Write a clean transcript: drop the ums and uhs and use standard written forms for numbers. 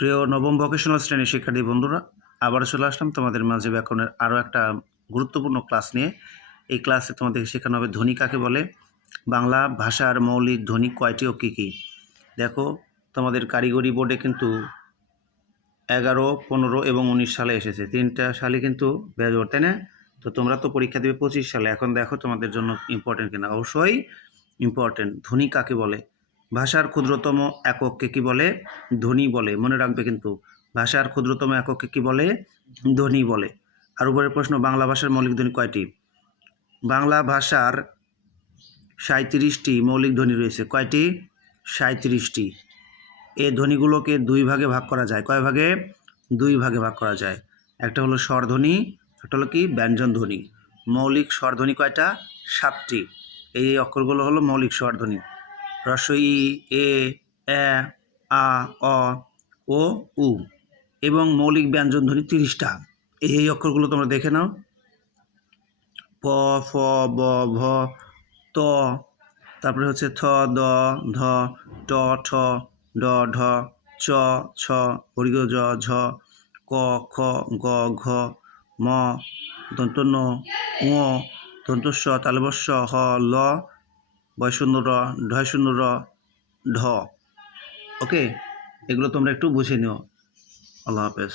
প্রিয় নবম ভোকেশনাল শ্রেণীর শিক্ষার্থী বন্ধুরা, আবারও চলে আসলাম তোমাদের মাঝে ব্যাকরণের আরও একটা গুরুত্বপূর্ণ ক্লাস নিয়ে। এই ক্লাসে তোমাদের শেখানো হবে ধ্বনি কাকে বলে, বাংলা ভাষার মৌলিক ধ্বনি কয়টি ও কী কী। দেখো, তোমাদের কারিগরি বোর্ডে কিন্তু 11, 15 এবং 19 সালে এসেছে, 3টা সালে কিন্তু বেজোর, তাই না? তো তোমরা তো পরীক্ষা দেবে 25 সালে। এখন দেখো তোমাদের জন্য ইম্পর্টেন্ট কিনা। অবশ্যই ইম্পর্টেন্ট। ধ্বনি কাকে বলে? ভাষার ক্ষুদ্রতম একককে কী বলে? ধ্বনি বলে। মনে রাখবে কিন্তু, ভাষার ক্ষুদ্রতম একককে কী বলে? ধ্বনি বলে। আর উপরের প্রশ্ন, বাংলা ভাষার মৌলিক ধ্বনি কয়টি? বাংলা ভাষার 37টি মৌলিক ধ্বনি রয়েছে। কয়টি? 37টি। এই ধ্বনিগুলোকে দুই ভাগে ভাগ করা যায়। কয় ভাগে? দুই ভাগে ভাগ করা যায়। একটা হলো স্বরধ্বনি, একটা হলো কি ব্যঞ্জন ধ্বনি। মৌলিক স্বরধ্বনি কয়টা? 7টি। এই অক্ষরগুলো হলো মৌলিক স্বরধ্বনি: ই, এ, আ, অ, ও, উ। এবং মৌলিক ব্যঞ্জন ধ্বনি 30টা। এই অক্ষরগুলো তোমরা দেখে নাও: প, ফ, ব, ভ, ত, তারপরে হচ্ছে থ, দ, ধ, ট, ঠ, ড, ঢ, চ, ছ, বর্গ জ, ঝ, ক, খ, গ, ঘ, ম, দন্ত ন, ঙ, দন্ত স, তালবস্য, হ, ল, বয়শূন্য র, ঢয়শূন্য র, ঢ। ওকে, এগুলো তোমরা একটু বুঝে নিও। আল্লাহ হাফেজ।